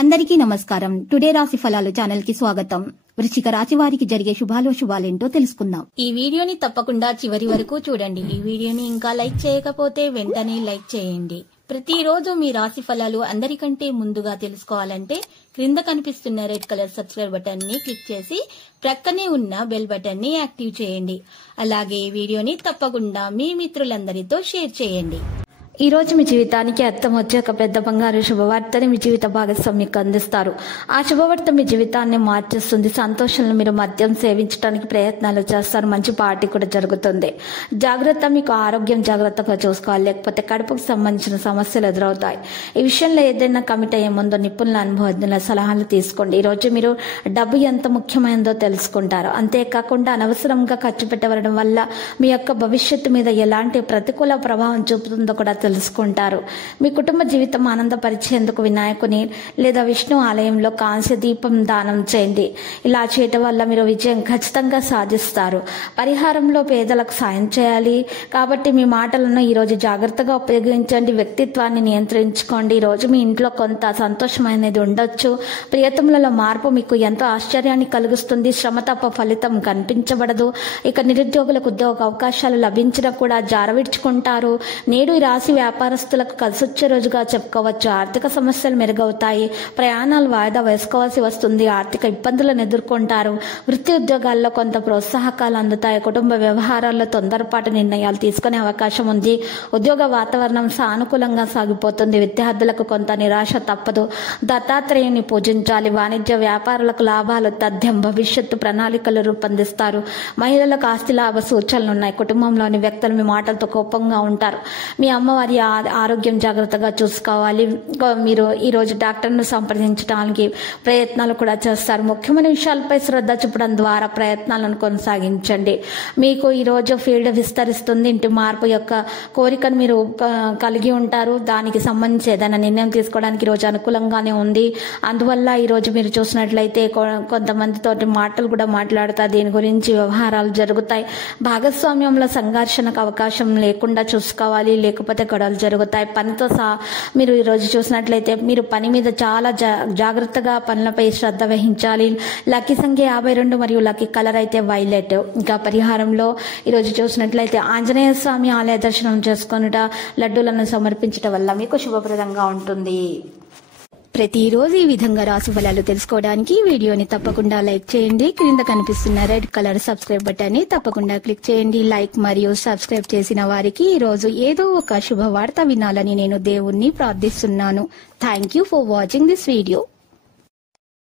అందరికీ నమస్కారం. టుడే రాశి ఫలాలు ఛానల్ కి స్వాగతం. వృశ్చిక రాశి వారికి జరిగే శుభాలేంటో తెలుసుకుందాం. ఈ వీడియోని తప్పకుండా చివరి వరకు చూడండి. ఈ వీడియోని ఇంకా లైక్ చేయకపోతే వెంటనే లైక్ చేయండి. ప్రతిరోజు మీ రాశి ఫలాలు అందరికంటే ముందుగా తెలుసుకోవాలంటే క్రింద కనిపిస్తున్న రెడ్ కలర్ సబ్స్క్రైబ్ బటన్ ని క్లిక్ చేసి ప్రక్కనే ఉన్న బెల్ బటన్ ని యాక్టివ్ చేయండి. అలాగే ఈ వీడియోని తప్పకుండా మీ మిత్రులందరితో షేర్ చేయండి. ఈ రోజు మీ జీవితానికి అర్థం వచ్చే ఒక పెద్ద బంగారు శుభవార్తని మీ జీవిత భాగస్వామి మీకు అందిస్తారు. ఆ శుభవార్త మీ జీవితాన్ని మార్చేస్తుంది. సంతోషంలో మీరు మద్యం సేవించడానికి ప్రయత్నాలు చేస్తారు. మంచి పార్టీ కూడా జరుగుతుంది. జాగ్రత్త, మీకు ఆరోగ్యం జాగ్రత్తగా చూసుకోవాలి, లేకపోతే కడుపుకు సంబంధించిన సమస్యలు ఎదురవుతాయి. ఈ విషయంలో ఏదైనా కమిట్ అయ్యే ముందు నిపుణుల అనుభవజ్ఞుల సలహాలు తీసుకోండి. ఈ రోజు మీరు డబ్బు ఎంత ముఖ్యమైనదో తెలుసుకుంటారు. అంతేకాకుండా అనవసరంగా ఖర్చు పెట్టవడం వల్ల మీ యొక్క భవిష్యత్తు మీద ఎలాంటి ప్రతికూల ప్రభావం చూపుతుందో కూడా తెలుసుకుంటారు. మీ కుటుంబ జీవితం ఆనందపరిచేందుకు వినాయకుని లేదా విష్ణు ఆలయంలో కాంస్య దీపం దానం చేయండి. ఇలా చేయటం వల్ల మీరు విజయం ఖచ్చితంగా సాధిస్తారు. పరిహారంలో పేదలకు సాయం చేయాలి కాబట్టి మీ మాటలను ఈరోజు జాగ్రత్తగా ఉపయోగించండి. వ్యక్తిత్వాన్ని నియంత్రించుకోండి. ఈరోజు మీ ఇంట్లో కొంత సంతోషమైనది ఉండొచ్చు. ప్రియతములలో మార్పు మీకు ఎంతో ఆశ్చర్యాన్ని కలిగిస్తుంది. శ్రమ తప్ప ఫలితం కనిపించబడదు. ఇక నిరుద్యోగులకు ఉద్యోగ అవకాశాలు లభించినా కూడా జారవిడ్చుకుంటారు. నేడు ఈ రాశి వ్యాపారస్తులకు కలిసొచ్చే రోజుగా చెప్పుకోవచ్చు. ఆర్థిక సమస్యలు మెరుగవుతాయి. ప్రయాణాలు వాయిదా వేసుకోవాల్సి వస్తుంది. ఆర్థిక ఇబ్బందులను ఎదుర్కొంటారు. వృత్తి ఉద్యోగాల్లో కొంత ప్రోత్సాహకాలు అందుతాయి. కుటుంబ వ్యవహారాల్లో తొందరపాటు నిర్ణయాలు తీసుకునే అవకాశం ఉంది. ఉద్యోగ వాతావరణం సానుకూలంగా సాగిపోతుంది. విద్యార్థులకు కొంత నిరాశ తప్పదు. దత్తాత్రేయుని పూజించాలి. వాణిజ్య వ్యాపారులకు లాభాలు తథ్యం. భవిష్యత్తు ప్రణాళికలు రూపొందిస్తారు. మహిళలకు ఆస్తి లాభ సూచనలు ఉన్నాయి. కుటుంబంలోని వ్యక్తులు మీ మాటలతో కోపంగా ఉంటారు. మీ అమ్మవారి ఆరోగ్యం జాగ్రత్తగా చూసుకోవాలి. మీరు ఈరోజు డాక్టర్ను సంప్రదించడానికి ప్రయత్నాలు కూడా చేస్తారు. ముఖ్యమైన విషయాలపై శ్రద్ధ చూపడం ద్వారా ప్రయత్నాలను కొనసాగించండి. మీకు ఈరోజు ఫీల్డ్ విస్తరిస్తుంది. ఇంటి మార్పు యొక్క కోరికను మీరు కలిగి ఉంటారు. దానికి సంబంధించి ఏదైనా నిర్ణయం తీసుకోవడానికి ఈరోజు అనుకూలంగానే ఉంది. అందువల్ల ఈరోజు మీరు చూసినట్లయితే కొంతమందితోటి మాటలు కూడా మాట్లాడతారు. దీని గురించి వ్యవహారాలు జరుగుతాయి. భాగస్వామ్యంలో సంఘర్షణకు అవకాశం లేకుండా చూసుకోవాలి, లేకపోతే గొడవలు జరుగుతాయి. పనితో మీరు ఈరోజు చూసినట్లయితే మీరు పని మీద చాలా జాగ్రత్తగా పనులపై శ్రద్ధ వహించాలి. లక్కీ సంఖ్య 52 మరియు లక్కీ కలర్ అయితే వైలెట్. ఇంకా పరిహారంలో ఈరోజు చూసినట్లయితే ఆంజనేయ స్వామి ఆలయ దర్శనం చేసుకొనుట, లడ్డూలను సమర్పించడం వల్ల మీకు శుభప్రదంగా ఉంటుంది. ప్రతిరోజు ఈ విధంగా రాశి ఫలాలు తెలుసుకోవడానికి వీడియోని తప్పకుండా లైక్ చేయండి. క్రింద కనిపిస్తున్న రెడ్ కలర్ సబ్స్క్రైబ్ బటన్ ని తప్పకుండా క్లిక్ చేయండి. లైక్ మరియు సబ్స్క్రైబ్ చేసిన వారికి ఈ రోజు ఏదో ఒక శుభవార్త వినాలని నేను దేవుణ్ణి ప్రార్థిస్తున్నాను. Thank you for watching this video.